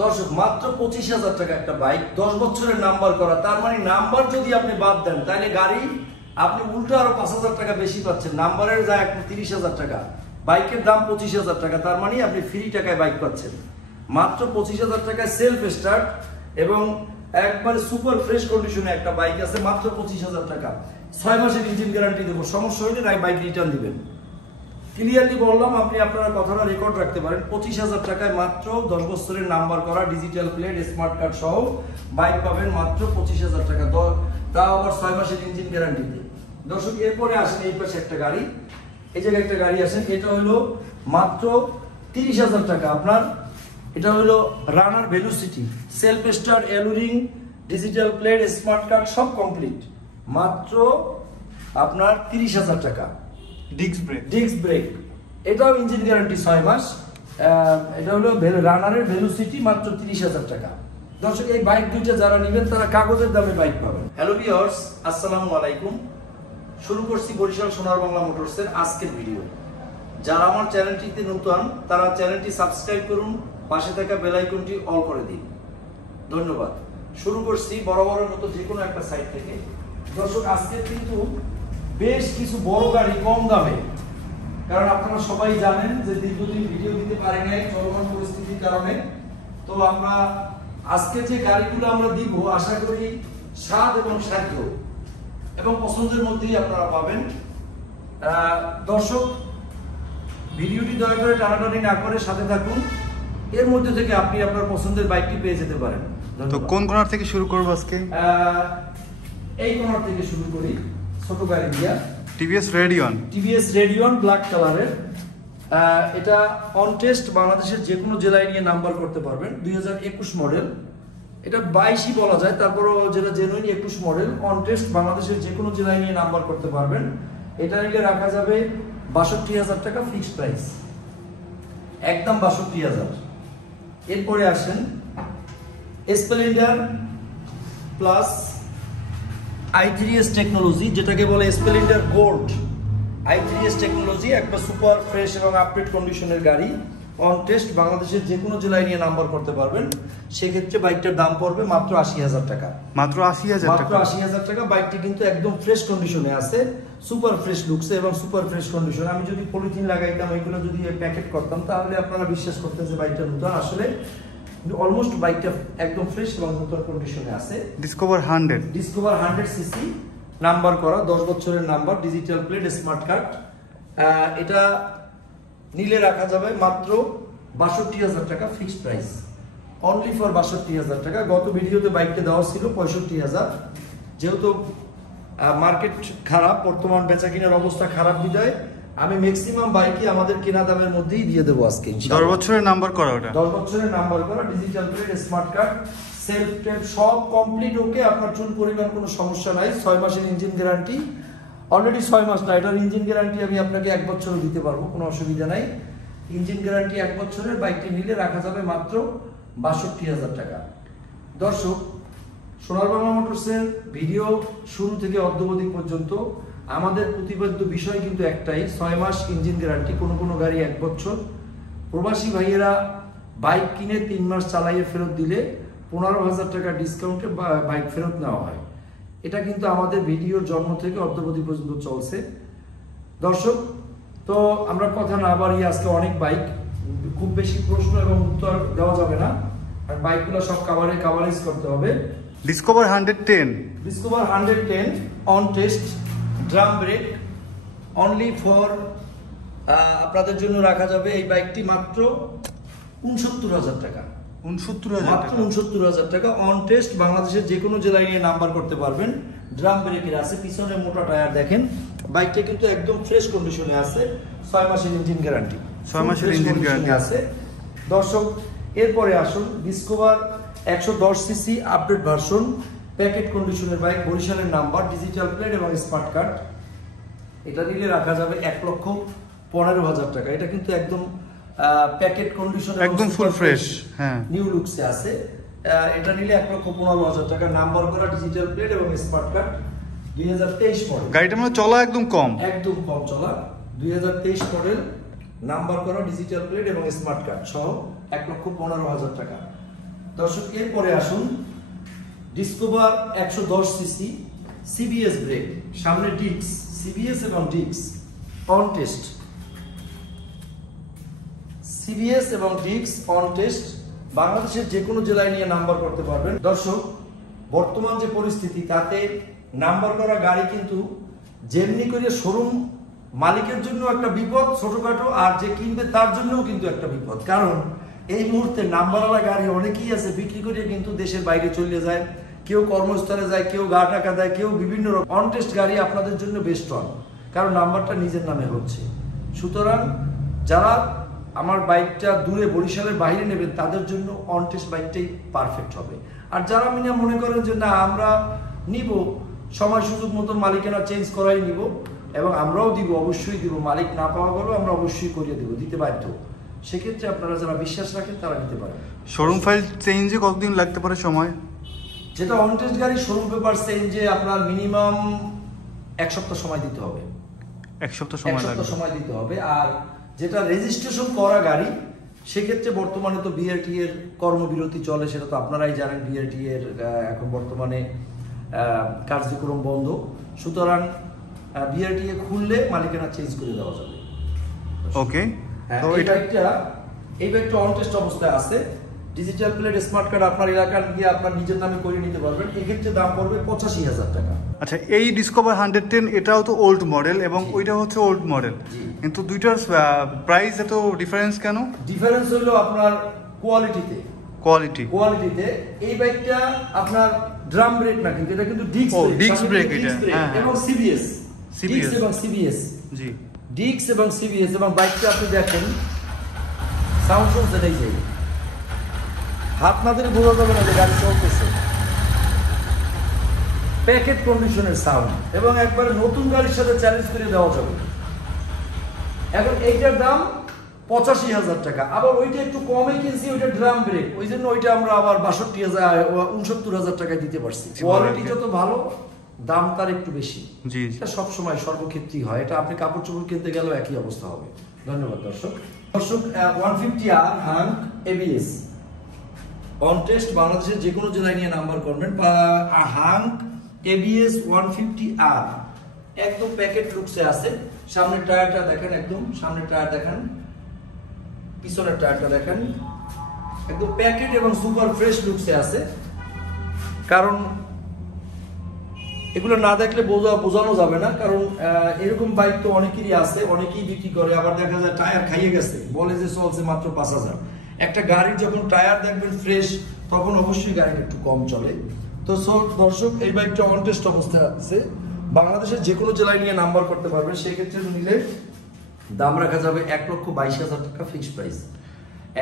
দর্শক মাত্র 25,000 টাকা একটা বাইক, 10 বছরের নাম্বার করা। তার মানে নাম্বার যদি আপনি বাদ দেন তাহলে গাড়ি আপনি উল্টো আরো 5,000 টাকা বেশি পাচ্ছেন। নাম্বারের যায় এখন 30,000 টাকা, বাইকের দাম 25,000 টাকা। তার মানে আপনি ফ্রি টাকায় বাইক পাচ্ছেন মাত্র 25,000 টাকায়। সেলফ স্টার্ট এবং একবারে সুপার ফ্রেশ কন্ডিশনে একটা বাইক আছে মাত্র 25,000 টাকা। 6 মাসের ইঞ্জিন গ্যারান্টি দেবো, সমস্যা হলে বাইক রিটার্ন দিবেন। ক্লিয়ারলি বললাম, আপনি আপনার কথাটা রেকর্ড রাখতে পারেন। 25,000 টাকায় মাত্র 10 বছরের নাম্বার করা ডিজিটাল প্লেট স্মার্ট কার্ড সহ বাইক পাবেন মাত্র 25,000 টাকা, তাও আবার 6 মাসের ইঞ্জিন গ্যারান্টিতে। দর্শক এরপরে আসেন এই পাশে একটা গাড়ি, এই জায়গায় একটা গাড়ি আসেন, এটা হলো মাত্র 30,000 টাকা আপনার। এটা হলো রানার ভেলোসিটি, সেলফ স্টার্ট, এলুরিং, ডিজিটাল প্লেট, স্মার্ট কার্ড সব কমপ্লিট, মাত্র আপনার 30,000 টাকা। ডিস্ক ব্রেক, এটাও ইঞ্জিন গ্যারান্টি 6 মাস। এটা হলো রানারের ভেলোসিটি, মাত্র 30,000 টাকা। দর্শক এই বাইক দুইটা যারা নেবেন তারা কাগজের দামে বাইক পাবেন। হ্যালো ভিউয়ার্স, আসসালামু আলাইকুম। শুরু করছি বরিশাল সোনার বাংলা মোটরসের আজকের ভিডিও। যারা আমার চ্যানেলটিতে নতুন তারা চ্যানেলটি সাবস্ক্রাইব করুন, পাশে থাকা বেল আইকনটি অল করে দিন। ধন্যবাদ। শুরু করছি বরাবরের মতো যে কোনো একটা সাইট থেকে। দর্শক আজকে কিন্তু বেশ কিছু বড় গাড়ি কম দামে, কারণ আপনারা সবাই জানেন যে দীর্ঘদিন ভিডিও দিতে পারি নাই চলমান পরিস্থিতির কারণে। তো আমরা আজকে যে গাড়িগুলো আমরা দিব আশা করি স্বাদ এবং সাধ্য এবং পছন্দের মধ্যেই আপনারা পাবেন। দর্শক ভিডিওটি দয়া করে টানাটানি না করে সাথে থাকুন, এর মধ্যে থেকে আপনি আপনার পছন্দের বাইকটি পেয়ে যেতে পারেন। তো কোন কর্নার থেকে শুরু করব আজকে? এই কর্নার থেকে শুরু করি, ছোট গাড়ি দিয়া। টিভিএস রেডিয়ন ব্ল্যাক কালারের। এটা অন টেস্ট বাংলাদেশের যে কোনো জেলায় নিয়ে নাম্বার করতে পারবেন। 2021 মডেল, এটা 22ই বলা যায়, তারপরও যেটা জেনুইন 21 মডেল। অন টেস্ট বাংলাদেশের যে কোনো জেলায় নিয়ে নাম্বার করতে পারবেন। এটা নিলে রাখা যাবে 62,000 টাকা ফিক্সড প্রাইস, একদম 62,000। এরপরে আসেন স্প্লেন্ডার প্লাস i3s টেকনোলজি, যেটাকে বলে স্প্লেন্ডার গোল্ড। i3s টেকনোলজি একটা সুপার ফ্রেশ এবং আপডেট কন্ডিশনের গাড়ি। অন টেস্ট বাংলাদেশের যে কোনো জেলায় নিয়ে নাম্বার করতে পারবেন। সেক্ষেত্রে বাইকটার দাম পড়বে মাত্র 80,000 টাকা। মাত্র 80,000 টাকা। বাইকটি কিন্তু একদম ফ্রেশ কন্ডিশনে আছে, সুপার ফ্রেশ লুকসে এবং সুপার ফ্রেশ কন্ডিশন। আমি যদি পলিথিন লাগাইতাম, এগুলো যদি প্যাকেট করতাম, তাহলে আপনারা বিশ্বাস করতেন যে বাইকটা নতুন। আসলে অলমোস্ট বাইকটা একদম ফ্রেশ এবং নতুন কন্ডিশনে আছে। ডিসকভার 100 সিসি নাম্বার করা, 10 বছরের number, digital plate, smart card. এটা নিলে রাখা যাবে মাত্র 62,000 টাকা ফিক্সড প্রাইস, অনলি ফর 62,000 টাকা। গত ভিডিওতে বাইকটা দেওয়া ছিল 65,000। যেহেতু মার্কেট খারাপ, বর্তমান বেচা কেনার অবস্থা খারাপ বিদায় আমি ম্যাক্সিমাম বাইকই আমাদের কেনা দামের মধ্যেই দিয়ে দেবো আজকে। 10 বছরের নাম্বার করা, ওটা 10 বছরের নাম্বার করা, digital plate, smart card, self টেপ সব কমপ্লিট ওকে। আপনার চুল পরিমাণ কোনো সমস্যা নাই। 6 মাসের ইঞ্জিন গ্যারান্টি, অলরেডি 6 মাস না, এটার ইঞ্জিন গ্যারান্টি আমি আপনাকে 1 বছরও দিতে পারবো, কোনো অসুবিধা নাই। ইঞ্জিন গ্যারান্টি 1 বছরের। বাইকটি নিলে রাখা যাবে মাত্র 62,000 টাকা। দর্শক সোনার বাংলা মোটরসের ভিডিও শুরু থেকে অদ্যাবধি পর্যন্ত আমাদের প্রতিপাদ্য বিষয় কিন্তু একটাই, 6 মাস ইঞ্জিন গ্যারান্টি, কোনো গাড়ি 1 বছর। প্রবাসী ভাইয়েরা বাইক কিনে 3 মাস চালাইয়ে ফেরত দিলে 15,000 টাকা ডিসকাউন্টে বাইক ফেরত নেওয়া হয়। এটা কিন্তু আমাদের ভিডিওর জন্ম থেকে অদ্যাবধি পর্যন্ত চলছে। দর্শক তো আমরা কথা না বাড়িয়ে আজকে অনেক বাইক, খুব বেশি প্রশ্ন এবং উত্তর দেওয়া যাবে না, আর বাইকগুলো সব কাভারেজ করতে হবে। Discover 110 on test, drum brake, only for আপনাদের জন্য রাখা যাবে এই বাইকটি মাত্র 69,000 টাকা। 69,000 টাকা অন টেস্ট বাংলাদেশের যে কোনো জেলায় নিয়ে নাম্বার করতে পারবেন। ড্রাম ব্রেকের আছে, পিছনে মোটা টায়ার দেখেন। বাইকটা কিন্তু একদম ফ্রেশ কন্ডিশনে আছে, 6 মাসের ইঞ্জিন গ্যারান্টি আছে। দর্শক এরপরে আসুন discover 110 CC update version, packet কন্ডিশনের বাইক, বরিশালের নাম্বার, ডিজিটাল প্লেট এবং স্মার্ট কার্ড। এটা নিলে রাখা যাবে 1,15,000 টাকা। এটা কিন্তু একদম প্যাকেট কন্ডিশন, একদম ফুল ফ্রেশ, হ্যাঁ, নিউ লুকসে আছে। এটা নিলে 1,15,000 টাকা, নাম্বার করা, ডিজিটাল প্লেট এবং স্মার্ট কার্ড। 2023 মডেল, গাড়িটা মানে চলা একদম কম চলা। 2023 মডেল, নাম্বার করা, ডিজিটাল প্লেট এবং স্মার্ট কার্ড সহ 1,15,000 টাকা। দর্শক এরপরে আসুন ডিসকভার 110 সিসি সিবিএস ব্রেক, সামনে ডিস্ক, সিবিএস এবং ডিস্ক অন টেস্ট, সিবিএস এবং ডিস্ক অন টেস্ট, বাংলাদেশের যে কোনো জেলায় নিয়ে নাম্বার করতে পারবেন। দর্শক বর্তমান যে পরিস্থিতি তাতে নাম্বার করা গাড়ি কিন্তু যেমনি করে শোরুম মালিকের জন্য একটা বিপদ ছোটখাটো, আর যে কিনবে তার জন্যও কিন্তু একটা বিপদ। কারণ এই মুহূর্তে নাম্বারওয়ালা গাড়ি অনেকেই আছে বিক্রি করে কিন্তু দেশের বাইরে চলে যায়, কেউ কর্মস্থলে যায়, কেউ গা টাকা দেয়, কেউ বিভিন্ন রকম। অন টেস্ট গাড়ি আপনাদের জন্য বেস্ট হয়, কারণ নাম্বারটা নিজের নামে হচ্ছে। সুতরাং যারা আমার বাইকটা দূরে বরিশালের বাইরে নেবেন তাদের জন্য অন টেস্ট বাইকটাই পারফেক্ট হবে। আর যারা মিনা মনে করেন যে না আমরা নিব, সময় সুযোগ মতো মালিকানা চেঞ্জ করাই নিব, এবং আমরাও দিব, অবশ্যই দিব, মালিক না পাওয়া গেলেও আমরা অবশ্যই করিয়ে দেবো, দিতে বাধ্য, সেক্ষেত্রে আপনারা যারা বিশ্বাস রাখেন তারা নিতে পারেন। শোরুম ফাইল চেঞ্জে কতদিন লাগতে পারে সময়? যেটা অন টেস্ট গাড়ি শোরুম পেপার চেঞ্জে আপনার মিনিমাম 1 সপ্তাহ সময় দিতে হবে। 1 সপ্তাহ 1 সপ্তাহ সময় দিতে হবে। আর যেটা রেজিস্ট্রেশন করা গাড়ি সেক্ষেত্রে বর্তমানে তো বিআরটি এর কর্মবিরতি চলে, সেটা তো আপনারাই জানেন। বিআরটি এর এখন বর্তমানে কার্যক্রম বন্ধ, সুতরাং বিআরটি এ খুললে মালিকানা চেঞ্জ করে দেওয়া যাবে। ওকে, তো এই বাইকটা অন টেস্ট অবস্থায় আছে। ডিজিটাল প্লেট স্মার্ট কার্ড আপনার এলাকার গিয়ে আপনার নিজের নামে করে নিতে পারবেন। এক্ষেত্রে দাম পড়বে 85,000 টাকা। আচ্ছা, এই ডিসকভার 110 এটাও তো ওল্ড মডেল এবং ওইটা হচ্ছে ওল্ড মডেল, কিন্তু দুইটার প্রাইস এত ডিফারেন্স কেন? ডিফারেন্স হলো আপনার কোয়ালিটিতে। এই বাইকটা আপনার ড্রাম ব্রেক না, কিন্তু এটা কিন্তু ডিস্ক ব্রেক এবং সিবিএস, ডিস্ক এবং সিবিএস, জি ডিস্ক এবং সিবিএস। এবং বাইকটা আপনি দেখেন সাউন্ড শুনছেন, এই যে হাত না দিলে বোঝা যাবে না যে গাড়ি চলতেছে, প্যাকেট কন্ডিশনের সাউন্ড, এবং একবারে নতুন গাড়ির সাথে চ্যালেঞ্জ করে দেওয়া যাবে। এখন এইটার দাম 85,000 টাকা। আবার ওইটা একটু কমে কিনছি, ওইটা ড্রাম ব্রেক, ওই জন্য ওইটা আমরা আবার 69,000 টাকায় দিতে পারছি। কোয়ালিটি যত ভালো দাম তার একটু বেশি, এটা সবসময় সর্বক্ষেত্রেই হয়। এটা আপনি কাপড় চোপড় কিনতে গেলেও একই অবস্থা হবে। ধন্যবাদ দর্শক। 150R hunk ABS on test, বাংলাদেশের যে কোনো জেলায় নিয়ে নাম্বার করবেন। হাঙ্ক এবিএস 150R একদম প্যাকেট লুকসে আছে। সামনের টায়ারটা দেখেন, একদম সামনের টায়ার দেখেন, পিছনের টায়ারটা দেখেন, একদম প্যাকেট এবং সুপার ফ্রেশ লুকসে আছে। কারণ এগুলো না দেখলে বোঝানো যাবে না, কারণ এরকম বাইক তো অনেকেরই আছে, অনেকেই বিক্রি করে। আবার দেখা যায় টায়ার খাইয়ে গেছে, বলে যে চলছে মাত্র 5,000। একটা গাড়ির যখন টায়ার দেখবেন ফ্রেশ, তখন অবশ্যই গাড়িটা একটু কম চলে। তো দর্শক এই বাইকটা অন টেস্ট অবস্থায় আছে, বাংলাদেশের যে কোনো জেলায় নিয়ে নাম্বার করতে পারবেন। সেই ক্ষেত্রে নিলে দাম রাখা যাবে 1,22,000 টাকা, ফিক্সড প্রাইস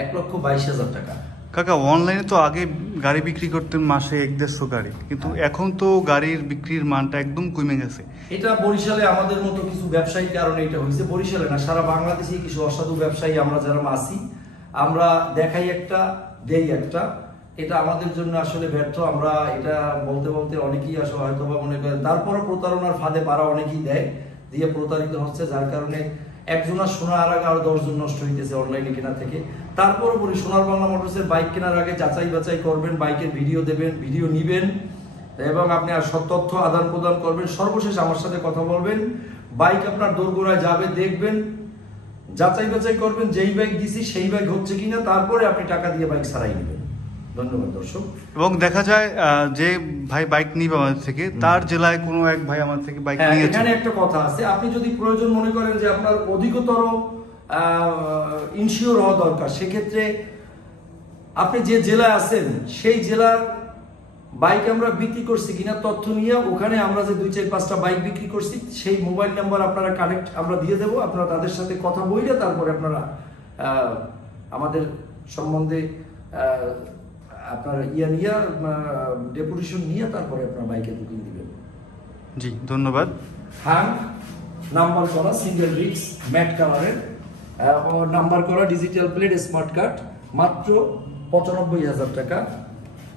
1,22,000 টাকা। কাকা, অনলাইনে তো আগে গাড়ি বিক্রি করতেন মাসে 1-150 গাড়ি, কিন্তু এখন তো গাড়ির বিক্রির মানটা একদম কমে গেছে। এটা বরিশালে আমাদের মতো কিছু ব্যবসায়ীর কারণে এটা হয়েছে। বরিশালে না, সারা বাংলাদেশে কিছু অসাধু ব্যবসায়ী আমরা যারা আছি, আমরা দেখাই একটা দেই একটা, এটা আমাদের জন্য আসলে ব্যর্থ। আমরা এটা বলতে বলতে অনেকেই আসলে হয়তো বা মনে করেন, তারপরও প্রতারণার ফাঁদে পারা অনেকেই দেয়, দিয়ে প্রতারিত হচ্ছে, যার কারণে একজনের শোনার আগে আরো 10 জন নষ্ট হইতেছে অনলাইনে কেনা থেকে। তারপরও বলি, সোনার বাংলা মোটরসের বাইক কেনার আগে যাচাই বাছাই করবেন, বাইকের ভিডিও দেবেন, ভিডিও নিবেন, এবং আপনি আর সব তথ্য আদান প্রদান করবেন। সর্বশেষ আমার সাথে কথা বলবেন, বাইক আপনার দোরগোড়ায় যাবে, দেখবেন, যাচাই বাছাই করবেন, যেই বাইক দিছি সেই বাইক হচ্ছে কিনা, তারপরে আপনি টাকা দিয়ে বাইক ছাড়াই নেবেন। ধন্যবাদ দর্শক। এবং দেখা যায় যে ভাই বাইক নিবে আমাদের থেকে, তার জেলায় কোনো এক ভাই আমার থেকে বাইক নিয়েছে। এখানে একটা কথা আছে, আপনি যদি প্রয়োজন মনে করেন যে আপনার অধিকতর ইনসিওর হওয়া দরকার, সেক্ষেত্রে আপনি যে জেলায় আছেন সেই জেলার বাইক আমরা বিক্রি করছি কিনা তথ্য নিয়ে, ওখানে আমরা যে 2-4-5টা বাইক বিক্রি করছি সেই মোবাইল নাম্বার আপনারা কানেক্ট আমরা দিয়ে দেবো। আপনারা তাদের সাথে কথা বলে তারপরে আপনারা আমাদের সম্বন্ধে আপনার ডেপুটেশন নিয়ে তারপরে আপনার বাইকে বুকিং দিবেন। জি, ধন্যবাদ। হ্যাঁ, নাম্বার করা সিঙ্গেল রিক্স ম্যাট কালারের, নাম্বার করা ডিজিটাল প্লেট স্মার্ট কার্ড, মাত্র 95,000 টাকা।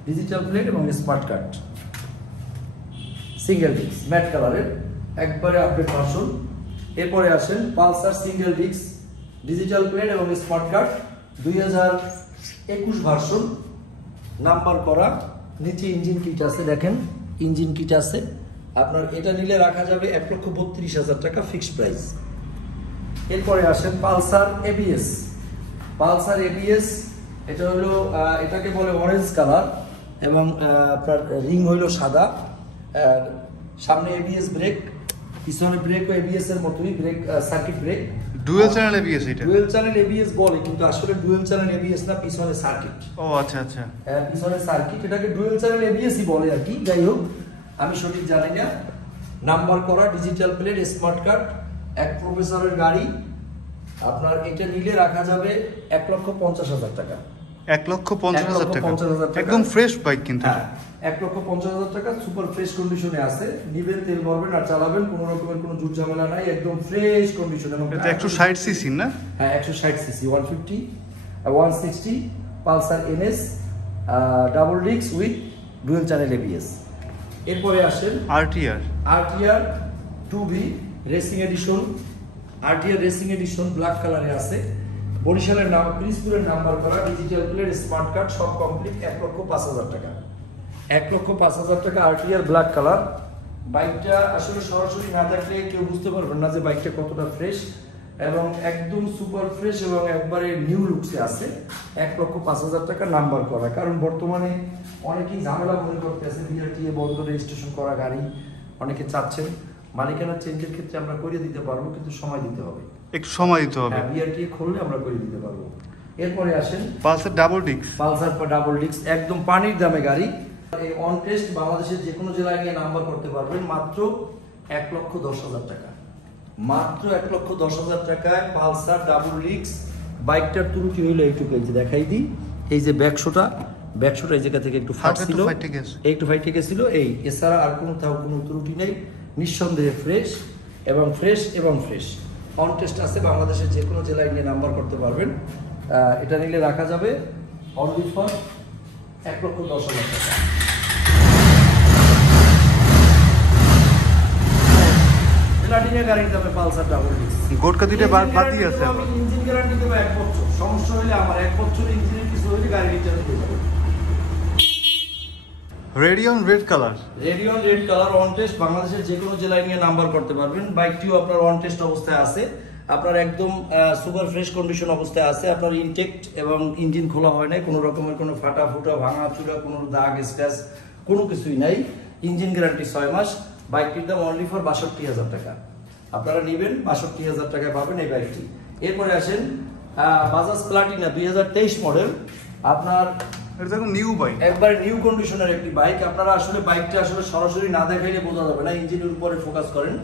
ডিজিটাল প্লেট এবং স্মার্ট কার্ড, সিঙ্গেল রিক্স ম্যাট কালারের, একবারে আপডেট ভার্সন। এরপরে আসেন পালসার সিঙ্গেল রিক্স ডিজিটাল প্লেট এবং স্মার্ট কার্ড 2021 ভার্সন, নাম্বার করা, নিচে ইঞ্জিন কিট আছে, দেখেন ইঞ্জিন কিট আছে। আপনার এটা নিলে রাখা যাবে 1,32,000 টাকা ফিক্সড প্রাইস। এরপরে আসেন পালসার এবিএস। পালসার এবিএস এটা হলো এটাকে বলে অরেঞ্জ কালার এবং আপনার রিং হইলো সাদা। সামনে এবিএস ব্রেক, পিছনে ব্রেকও এবিএস এর মতোই, brake circuit brake. Dual channel ABS এটা? ডুয়াল চ্যানেল এবিএস বলে, কিন্তু আসলে ডুয়াল চ্যানেল এবিএস না, পিছনে সার্কিট। ও আচ্ছা আচ্ছা, পিছনে সার্কিট, এটাকে ডুয়াল চ্যানেল এবিএসই বলে আর কি। যাই হোক, আমি সঠিক জানি না। নাম্বার করা, ডিজিটাল প্লেট, স্মার্ট কার্ড, এক প্রফেসরের গাড়ি। আপনার এটা নিলে রাখা যাবে 1,50,000 টাকা। 1,50,000 টাকা, 1,50,000 টাকা। একদম ফ্রেশ বাইক কিন্তু। হ্যাঁ, 1,50,000 টাকা, সুপার ফ্রেশ কন্ডিশনে আছে। নিবেন, তেল ভরবেন আর চালাবেন, কোনো রকমের কোনো ঝুট ঝামেলা নাই, একদম ফ্রেশ কন্ডিশনে। এটা 160 সিসি না? হ্যাঁ, 160 CC, 150 160 Pulsar NS, double disc with dual channel ABS. এরপরে আসেন RTR 2B racing addition. RTR racing addition black কালারে আছে, বরিশালের নাম, পিরিজপুরের নাম্বার করা, ডিজিটাল প্লেট, স্মার্ট কার্ড, সব কমপ্লিট। 1,05,000 টাকা। 1,05,000 টাকা আরটিআর ব্ল্যাক কালার। বাইকটা আসলে সরাসরি না দেখলে কেউ বুঝতে পারবেন না যে বাইকটা কতটা ফ্রেশ, এবং একদম সুপার ফ্রেশ এবং একবারে নিউ লুকসে আছে। 1,05,000 টাকা নাম্বার করা। কারণ বর্তমানে অনেকেই ঝামেলা মনে করতেছে, বিআরটিএ বন্ধ রেজিস্ট্রেশন করা গাড়ি অনেকে চাচ্ছেন। মালিকানা চেঞ্জের ক্ষেত্রে আমরা করে দিতে পারবো, কিন্তু সময় দিতে হবে, একটু সময় দিতে হবে। হ্যাঁ, বিআরটিএ খুললে আমরা করে দিতে পারবো। এরপরে আসেন Pulsar double disc. Pulsar double disc, একদম পানির দামে গাড়ি। এই অন টেস্ট বাংলাদেশের যে কোনো জেলায় নিয়ে নাম্বার করতে পারবেন মাত্র 1,10,000 টাকা। মাত্র 1,10,000 টাকায় পালসার ডাবল ডিস্ক। বাইকটার ত্রুটি হইলো এইটুকু, এই যে দেখাই দিই, এই যে ব্যাকশোটা এই জায়গা থেকে একটু ফাটছিল, একটু ফাইটে গেছিল, এই এছাড়া আর কোনো ত্রুটি নেই। নিঃসন্দেহে ফ্রেশ এবং ফ্রেশ অন টেস্ট আছে। বাংলাদেশের যে কোনো জেলায় নিয়ে নাম্বার করতে পারবেন। এটা নিলে রাখা যাবে অনলি ফর 1,10,000 টাকা। প্লাটিনা গাড়ির দামে পালসার ডাবল ডিস্ক। গোটকা দুইটা বাদই আছে। আমি ইঞ্জিন গ্যারান্টি দেবো 1 বছর। সমস্যা হলে আমার 1 বছর ইঞ্জিনের কিছু হলে গাড়ি রিটার্ন দিয়ে দেবো। Radeon red colour. Radeon red colour on test, বাংলাদেশের যে কোনো জেলায় নিয়ে নাম্বার করতে পারবেন। বাইকটিও আপনার অন টেস্ট অবস্থায় আছে, আপনার একদম সুপার ফ্রেশ কন্ডিশন অবস্থায় আছে। আপনার ইনটেক্ট এবং ইঞ্জিন খোলা হয় নাই, কোনো রকমের কোনো ফাটা ফুটা ভাঙা চূড়া, কোনো দাগ স্ক্র্যাচ কোনো কিছুই নাই। ইঞ্জিন গ্যারান্টি 6 মাস। বাইকটির দাম অনলি ফর 62,000 টাকা। আপনারা নেবেন 62,000 টাকায় পাবেন এই বাইকটি। এরপরে আসেন বাজাজ প্লাটিনা 2023 মডেল। আপনার এটা তো নিউ বাইক, একবারে নিউ কন্ডিশনের একটি বাইক। আপনারা আসলে বাইকটা আসলে সরাসরি না দেখাইলে বোঝা যাবে না, ইঞ্জিনের উপরে ফোকাস করেন।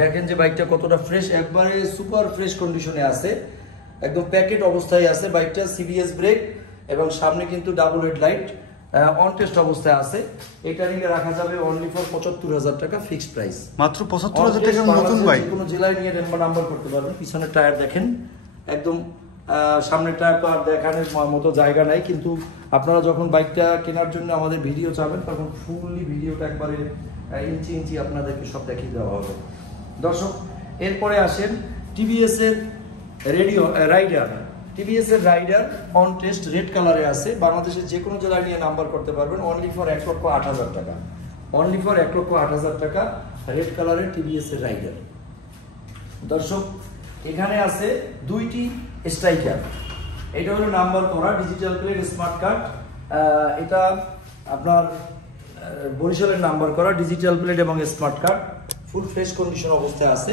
দেখেন যে বাইকটা কতটা ফ্রেশ, একবারে সুপার ফ্রেশ কন্ডিশনে আছে, একদম প্যাকেট অবস্থায় আছে বাইকটা। সিবিএস ব্রেক এবং সামনে কিন্তু ডাবল হেডলাইট, অন টেস্ট অবস্থায় আছে। এটা নিলে রাখা যাবে অনলি ফর 75,000 টাকা ফিক্সড প্রাইস। মাত্র 75,000 টাকা নতুন বাইক। কোনো জেলায় নিয়ে নাম্বার করতে পারবেন। পিছনের টায়ার দেখেন, একদম সামনের টায়ার তো আর দেখানোর মতো জায়গা নাই, কিন্তু আপনারা যখন বাইকটা কেনার জন্য আমাদের ভিডিও চাবেন তখন ফুললি ভিডিওটা একবারে ইঞ্চি আপনাদেরকে সব দেখিয়ে দেওয়া হবে। দর্শক, এরপরে আসেন টিভিএস এর রাইডার। টিভিএস এর রাইডার অন টেস্ট রেড কালারে আছে। বাংলাদেশের যে কোনো জেলায় নিয়ে নাম্বার করতে পারবেন অনলি ফর 1,08,000 টাকা। অনলি ফর 1,08,000 টাকা রেড কালারের টিভিএস এর রাইডার। দর্শক, এখানে আছে 2টি স্ট্রাইকার। এটা হলো নাম্বার করা, ডিজিটাল প্লেট, স্মার্ট কার্ড। এটা আপনার বরিশালের নাম্বার করা, ডিজিটাল প্লেট এবং smart card, full fresh condition অবস্থায় আছে।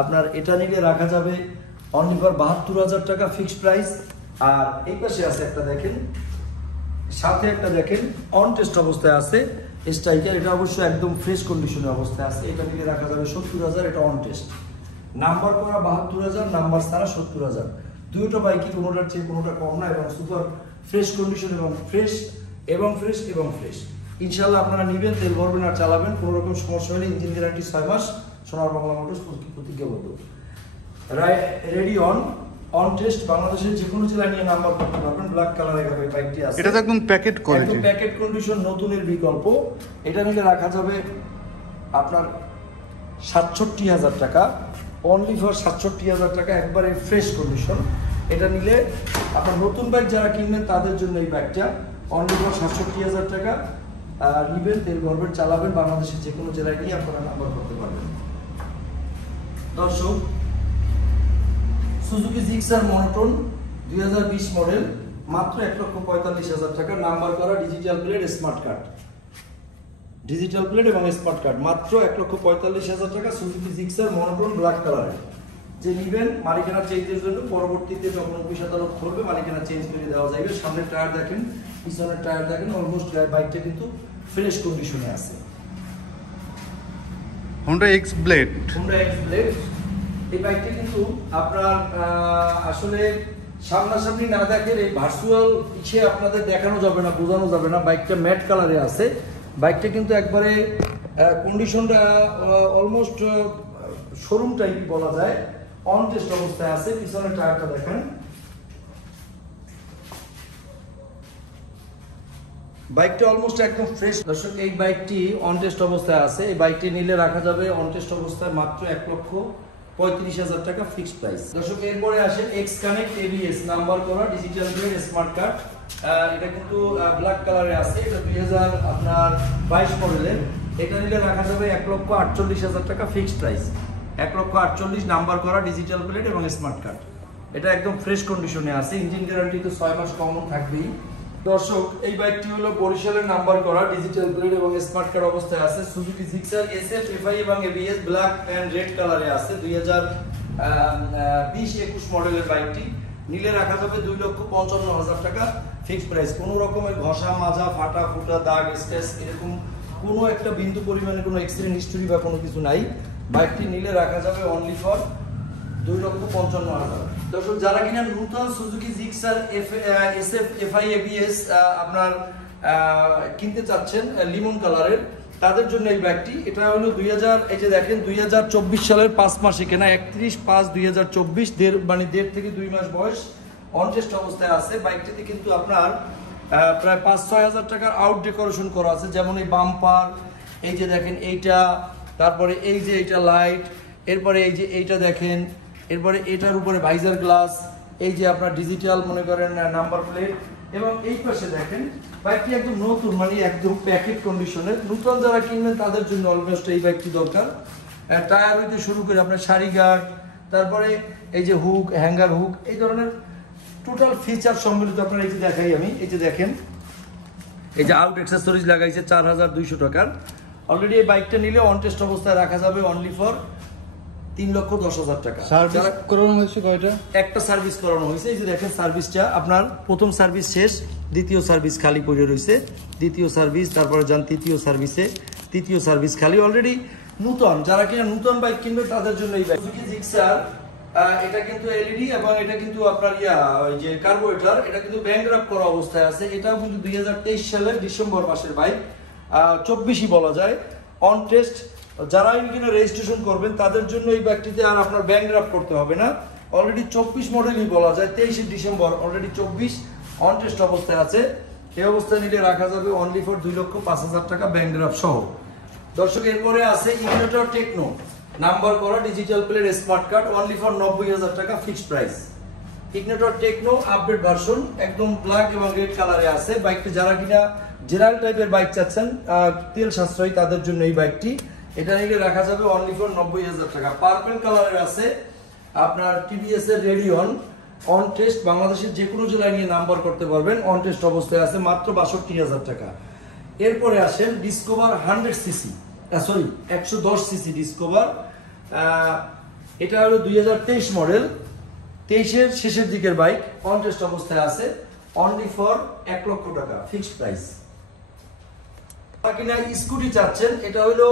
আপনার এটা নিলে রাখা যাবে অনলি ফর 72,000 টাকা ফিক্সড প্রাইস। আর এই পাশে আছে একটা, দেখেন সাথে একটা দেখেন অন টেস্ট অবস্থায় আছে স্ট্রাইকার। এটা অবশ্য একদম ফ্রেশ কন্ডিশনের অবস্থায় আছে। এটা নিলে রাখা যাবে 70,000। এটা অন টেস্ট, নাম্বার করা 72,000, নাম্বার ছাড়া 70,000। দুটো বাইকই কোনোটার চেয়ে কোনোটা কম না, এবং সুপার ফ্রেশ কন্ডিশন এবং ফ্রেশ। ইনশাল্লাহ আপনারা নেবেন, তেল ভরবেন আর চালাবেন, কোনো রকম সমস্যা হলে ইঞ্জিন গ্যারান্টি 6 মাস। সোনার বাংলা মোটরস প্রতিজ্ঞাবদ্ধ। রেডিয়ন অন টেস্ট, বাংলাদেশের যে কোনো জেলায় নিয়ে নাম্বার করতে পারবেন। ব্ল্যাক কালারের বাইকটি আছে, এটা তো একদম প্যাকেট কোয়ালিটি, একদম প্যাকেট কন্ডিশন, নতুনের বিকল্প। এটা নিলে রাখা যাবে আপনার 67,000 টাকা। অনলি ফর 67,000 টাকা, একবারে ফ্রেশ কন্ডিশন। এটা নিলে আপনার নতুন বাইক যারা কিনবেন তাদের জন্য এই বাইকটা অনলি ফর ৬৭,০০০ টাকা নিবেন, তেল ভরবেন, চালাবেন, বাংলাদেশের যে কোনো জেলায় নিয়ে আপনারা নাম্বার করতে পারবেন। দর্শক, সুজুকি জিক্সার মনোটন 2020 মডেল, মাত্র 1,45,000 টাকা, নাম্বার করা, digital plate, smart card, digital plate এবং স্মার্ট কার্ড, মাত্র 1,45,000 টাকা, সুজুকি জিক্সার মনোটন ব্ল্যাক কালারের। যে নিবেন মালিকানা চেঞ্জের জন্য পরবর্তীতে যখন অফিস আদালত করবে মালিকানা চেঞ্জ করে দেওয়া যাবে। সামনের টায়ার দেখেন, পিছনের টায়ার দেখেন, অলমোস্ট বাইকটা কিন্তু ফ্রেশ কন্ডিশনে আছে। Honda x blade, Honda x blade, এই বাইকটা কিন্তু আপনার আসলে সামনাসামনি না দেখেন, এই ভার্চুয়াল ইসে আপনাদের দেখানো যাবে না, বোঝানো যাবে না। বাইকটা ম্যাট কালারে আছে। বাইকটা কিন্তু একবারে কন্ডিশনটা অলমোস্ট শোরুম টাইপ বলা যায়, অন টেস্ট অবস্থায় আছে। পিছনের টায়ারটা দেখেন, বাইকটা অলমোস্ট একদম ফ্রেশ। দর্শক, এই বাইকটি অন টেস্ট অবস্থায় আছে। এই বাইকটি নিলে রাখা যাবে অন টেস্ট অবস্থায় মাত্র 1,35,000 টাকা ফিক্সড প্রাইস। দর্শক, এরপরে আসেন এক্স কানেক্ট এবিএস নাম্বার করা, ডিজিটাল প্লেট, স্মার্ট কার্ড। এটা কিন্তু ব্ল্যাক কালারে আছে। এটা 2022 মডেলের। এটা নিলে রাখা যাবে 1,48,000 টাকা ফিক্সড প্রাইস। 1,48,000 নাম্বার করা, ডিজিটাল প্লেট এবং স্মার্ট কার্ড। এটা একদম ফ্রেশ কন্ডিশনে আছে। ইঞ্জিন গ্যারান্টি তো 6 মাস কমন থাকবেই। দর্শক, এই বাইকটি হলো বরিশালের নাম্বার করা, ডিজিটাল প্লেট এবং স্মার্ট কার্ড অবস্থায় আছে। সুজুকি জিক্সার এসএফ এফআই এবং এবিএস ব্ল্যাক এন্ড রেড কালারে আছে। 2020-21 মডেলের বাইকটি নিলে রাখা যাবে 2,55,000 টাকা ফিক্সড প্রাইস। কোনো রকমের ঘষা মাজা, ফাটা ফুটা, দাগ, স্ক্র্যাচ এরকম কোনো একটা বিন্দু পরিমাণে কোনো অ্যাক্সিডেন্ট হিস্টরি বা কোনো কিছু নাই। বাইকটি নিলে রাখা যাবে অনলি ফর 2,55,000। দর্শক, যারা কিনা নতুন Suzuki Gixxer SF FI ABS আপনার কিনতে চাচ্ছেন লিমন কালারের, তাদের জন্য এই বাইকটি। এটা হলো 2024 সালের 5 মাসে কেনা, 31/5/2024, মানে 1.5 থেকে 2 মাস বয়স, অন টেস্ট অবস্থায় আছে। বাইকটিতে কিন্তু আপনার প্রায় 5-6 হাজার টাকার আউট ডেকোরেশন করা আছে, যেমন এই বাম্পার, এই যে দেখেন এইটা, তারপরে এই যে এইটা লাইট, এরপরে এই যে এইটা দেখেন, এরপরে এটার উপরে ভাইজার গ্লাস, এই যে আপনার ডিজিটাল মনে করেন নাম্বার প্লেট, এবং এই পাশে দেখেন বাইকটি একদম নতুন, মানে একদম প্যাকেট কন্ডিশনের। নতুন যারা কিনবেন তাদের জন্য অলমোস্ট এই বাইকটি দরকার। টায়ার হইতে শুরু করে আপনার সারি গার্ড, তারপরে এই যে হুক, হ্যাঙ্গার হুক, এই ধরনের টোটাল ফিচার সম্মিলিত আপনার এই যে দেখাই আমি। এই যে দেখেন, এই যে আউট অ্যাক্সেসরিজ লাগাইছে 4,200 টাকার। অলরেডি এই বাইকটা নিলে অন টেস্ট অবস্থায় রাখা যাবে অনলি ফর 3,10,000 টাকা। সার্ভিস করানো হয়েছে কয়টা? একটা সার্ভিস করানো হয়েছে। এই যে দেখেন সার্ভিসটা আপনার প্রথম সার্ভিস শেষ, দ্বিতীয় সার্ভিস খালি পড়ে রয়েছে, দ্বিতীয় সার্ভিস, তারপরে যান তৃতীয় সার্ভিসে, তৃতীয় সার্ভিস খালি। অলরেডি নতুন, যারা কিনা নতুন বাইক কিনবে তাদের জন্য এই বাইক। সুজুকি জিক্সার, এটা কিন্তু এলইডি এবং এটা কিন্তু আপনার ওই যে কার্বোরেটর, এটা কিন্তু ব্যাংক রাপ করা অবস্থায় আছে। এটাও কিন্তু 2023 সালের ডিসেম্বর মাসের বাইক, 24ই বলা যায়, অন টেস্ট। যারা কিনা রেজিস্ট্রেশন করবেন তাদের জন্য এই বাইকটিতে আর আপনার ব্যাংক ড্রাফট করতে হবে না। অলরেডি 24 মডেলই বলা যায়, 23 ডিসেম্বর, অলরেডি 24 অন টেস্ট অবস্থায় আছে। এই অবস্থায় নিলে রাখা যাবে অনলি ফর 2,05,000 টাকা ব্যাংক ড্রাফট সহ। দর্শক, এরপরে আছে ইগনিটর টেকনো নাম্বার করা, digital plate, smart card, only for 90,000 টাকা fixed price. Ignitor techno update version, একদম ব্ল্যাক এবং রেড কালারে আছে। বাইকটি যারা কিনা জেনারেল টাইপের বাইক চাচ্ছেন, তেল সাশ্রয়ী, তাদের জন্য এই বাইকটি। এটা নিলে রাখা যাবে অনলি ফর 90,000 টাকা। পার্পল কালারের আছে আপনার টিভিএস এর রেডিয়ন, অন টেস্ট, বাংলাদেশের যে কোনো জেলায় নিয়ে নাম্বার করতে পারবেন, অন টেস্ট অবস্থায় আছে, মাত্র 62,000 টাকা। এরপরে আসেন discover 100cc, sorry 110cc discover. এটা হলো 2023 মডেল, 23-এর শেষের দিকের বাইক, অন টেস্ট অবস্থায় আছে, অনলি ফর 1 লক্ষ টাকা ফিক্সড প্রাইস। কিনা স্কুটি চাচ্ছেন, এটা হলো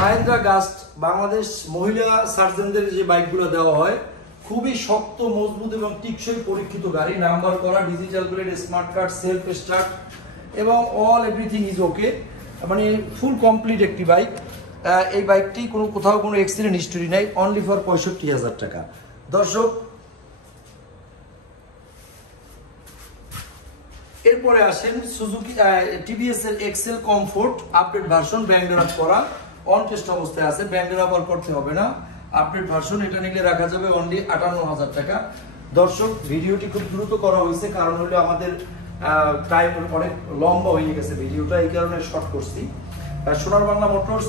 মাহিন্দ্রা গাস্ট, বাংলাদেশ মহিলা সার্জনদের যে বাইকগুলো দেওয়া হয়, খুবই শক্ত, মজবুত এবং টিকসই পরীক্ষিত গাড়ি, নাম্বার করা, digital plate, smart card, self start এবং অল এভরিথিং ইজ ওকে, মানে ফুল কমপ্লিট একটি বাইক। এই বাইকটি কোথাও কোনো অ্যাক্সিডেন্ট হিস্টোরি নাই, অনলি ফর 65,000 টাকা। দর্শক, এরপরে আসেন সুজুকি টিভিএস এর XL comfort update version, bank draft করা, অন টেস্ট অবস্থায় আছে, ব্যাংক ড্রাফট করতে হবে না, আপডেট ভার্সন। এটা নিলে রাখা যাবে অনলি 58,000 টাকা। দর্শক, ভিডিওটি খুব দ্রুত করা হয়েছে, কারণ হলো আমাদের টাইম অনেক লম্বা হয়ে গেছে ভিডিওটা, এই কারণে শর্ট করছি। Sonar Bangla motors,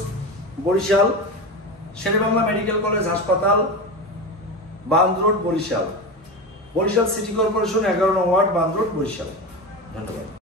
Barishal, Sherebangla medical college হাসপাতাল, Band road, Barishal. Barishal city corporation 11 নং ওয়ার্ড, বান্দ রোড, বরিশাল। ধন্যবাদ।